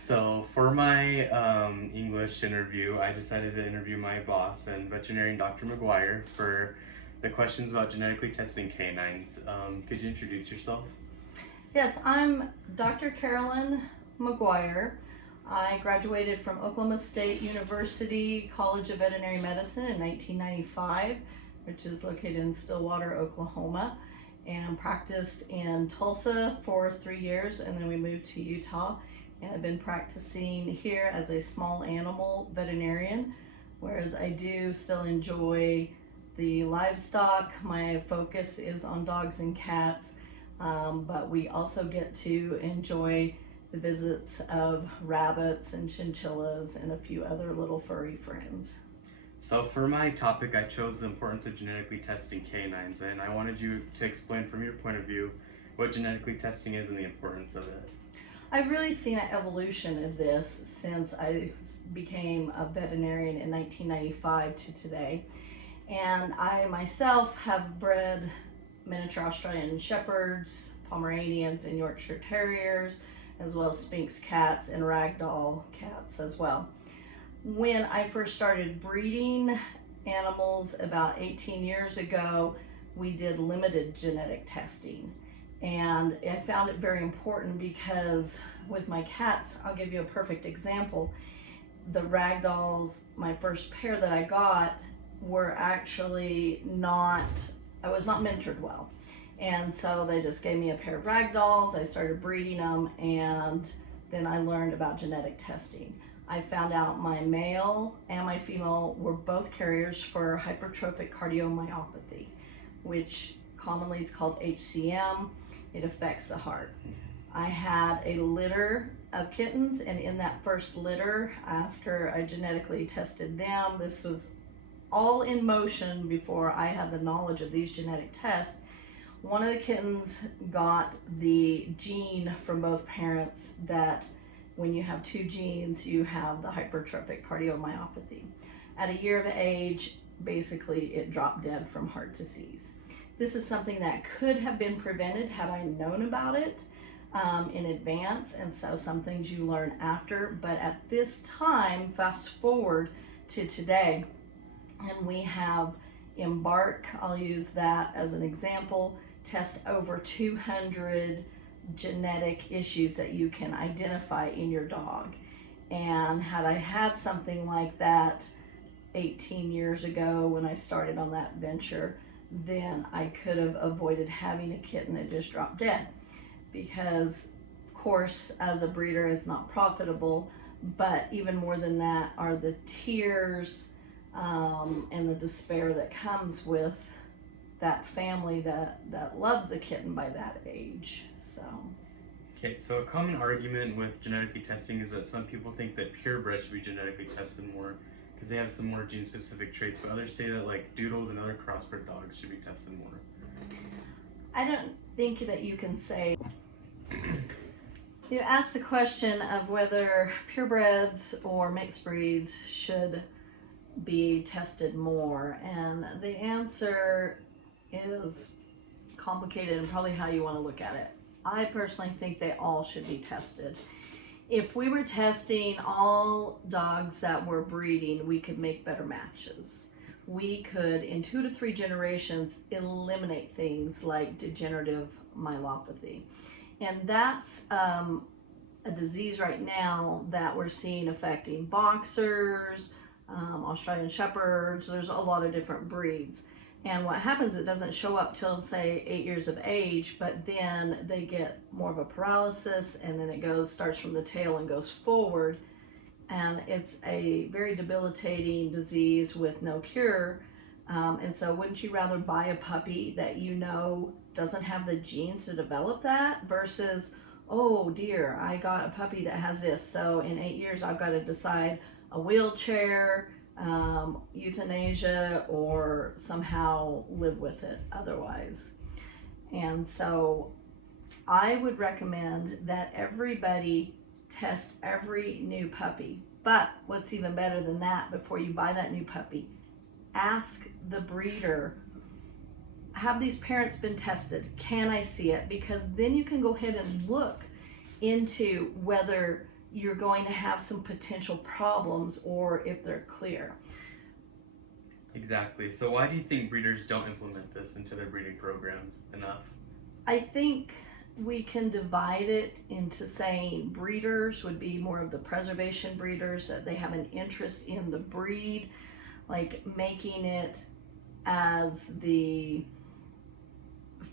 So for my English interview, I decided to interview my boss and veterinarian Dr. McGuire for the questions about genetically testing canines. Could you introduce yourself? Yes, I'm Dr. Carolyn McGuire. I graduated from Oklahoma State University College of Veterinary Medicine in 1995, which is located in Stillwater, Oklahoma, and practiced in Tulsa for 3 years, and then we moved to Utah. And I've been practicing here as a small animal veterinarian, whereas I do still enjoy the livestock. My focus is on dogs and cats, but we also get to enjoy the visits of rabbits and chinchillas and a few other little furry friends. So for my topic, I chose the importance of genetically testing canines, and I wanted you to explain from your point of view what genetically testing is and the importance of it. I've really seen an evolution of this since I became a veterinarian in 1995 to today. And I myself have bred miniature Australian Shepherds, Pomeranians, and Yorkshire Terriers, as well as Sphynx cats and Ragdoll cats as well. When I first started breeding animals about 18 years ago, we did limited genetic testing. And I found it very important because with my cats, I'll give you a perfect example. The Ragdolls, my first pair that I got, were actually not, I was not mentored well. And so they just gave me a pair of Ragdolls, I started breeding them, and then I learned about genetic testing. I found out my male and my female were both carriers for hypertrophic cardiomyopathy, which commonly is called HCM. It affects the heart. I had a litter of kittens, and in that first litter, after I genetically tested them, this was all in motion before I had the knowledge of these genetic tests. One of the kittens got the gene from both parents that when you have two genes, you have the hypertrophic cardiomyopathy. At a year of age, basically it dropped dead from heart disease. This is something that could have been prevented had I known about it in advance, and so some things you learn after. But at this time, fast forward to today, and we have Embark, I'll use that as an example, test over 200 genetic issues that you can identify in your dog. And had I had something like that 18 years ago when I started on that venture, then I could have avoided having a kitten that just dropped dead. Because, of course, as a breeder, it's not profitable, but even more than that are the tears and the despair that comes with that family that loves a kitten by that age. Okay, so a common argument with genetically testing is that some people think that purebred should be genetically tested more because they have some more gene-specific traits, but others say that like doodles and other crossbred dogs should be tested more. I don't think that you can say. You asked the question of whether purebreds or mixed breeds should be tested more, and the answer is complicated and probably how you want to look at it. I personally think they all should be tested. If we were testing all dogs that were breeding, we could make better matches. We could, in 2 to 3 generations, eliminate things like degenerative myelopathy. And that's a disease right now that we're seeing affecting boxers, Australian Shepherds. There's a lot of different breeds. And what happens, it doesn't show up till say 8 years of age, but then they get more of a paralysis, and then it starts from the tail and goes forward. And it's a very debilitating disease with no cure. And so wouldn't you rather buy a puppy that you know doesn't have the genes to develop that versus, oh dear, I got a puppy that has this, so in 8 years I've got to decide a wheelchair, euthanasia, or somehow live with it otherwise. And so I would recommend that everybody test every new puppy. But what's even better than that, before you buy that new puppy, ask the breeder, have these parents been tested? Can I see it? Because then you can go ahead and look into whether you're going to have some potential problems, or if they're clear. Exactly. So why do you think breeders don't implement this into their breeding programs enough? I think we can divide it into saying breeders would be more of the preservation breeders, that they have an interest in the breed, like making it as the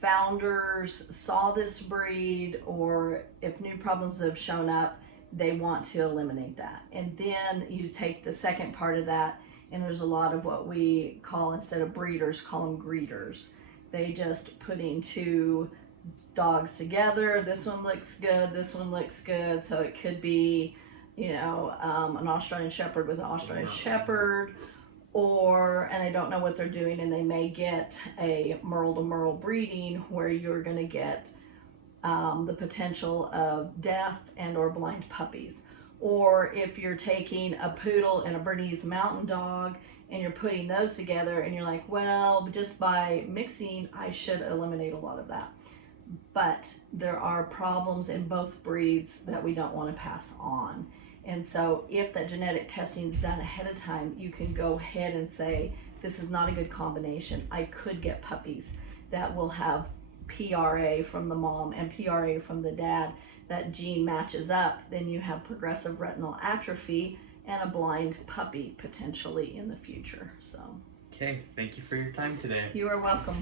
founders saw this breed, or if new problems have shown up, they want to eliminate that. And then you take the second part of that, and there's a lot of what we call, instead of breeders, call them greeters. They just putting two dogs together. This one looks good, this one looks good. So it could be, you know, an Australian Shepherd with an Australian Shepherd, or, and they don't know what they're doing, and they may get a Merle to Merle breeding where you're going to get the potential of deaf and or blind puppies. Or if you're taking a poodle and a Bernese Mountain Dog and you're putting those together, and you're like, well, just by mixing, I should eliminate a lot of that. But there are problems in both breeds that we don't want to pass on. And so if that genetic testing is done ahead of time, you can go ahead and say, this is not a good combination. I could get puppies that will have PRA from the mom and PRA from the dad. That gene matches up, then you have progressive retinal atrophy and a blind puppy potentially in the future. So, Okay, thank you for your time today. you are welcome.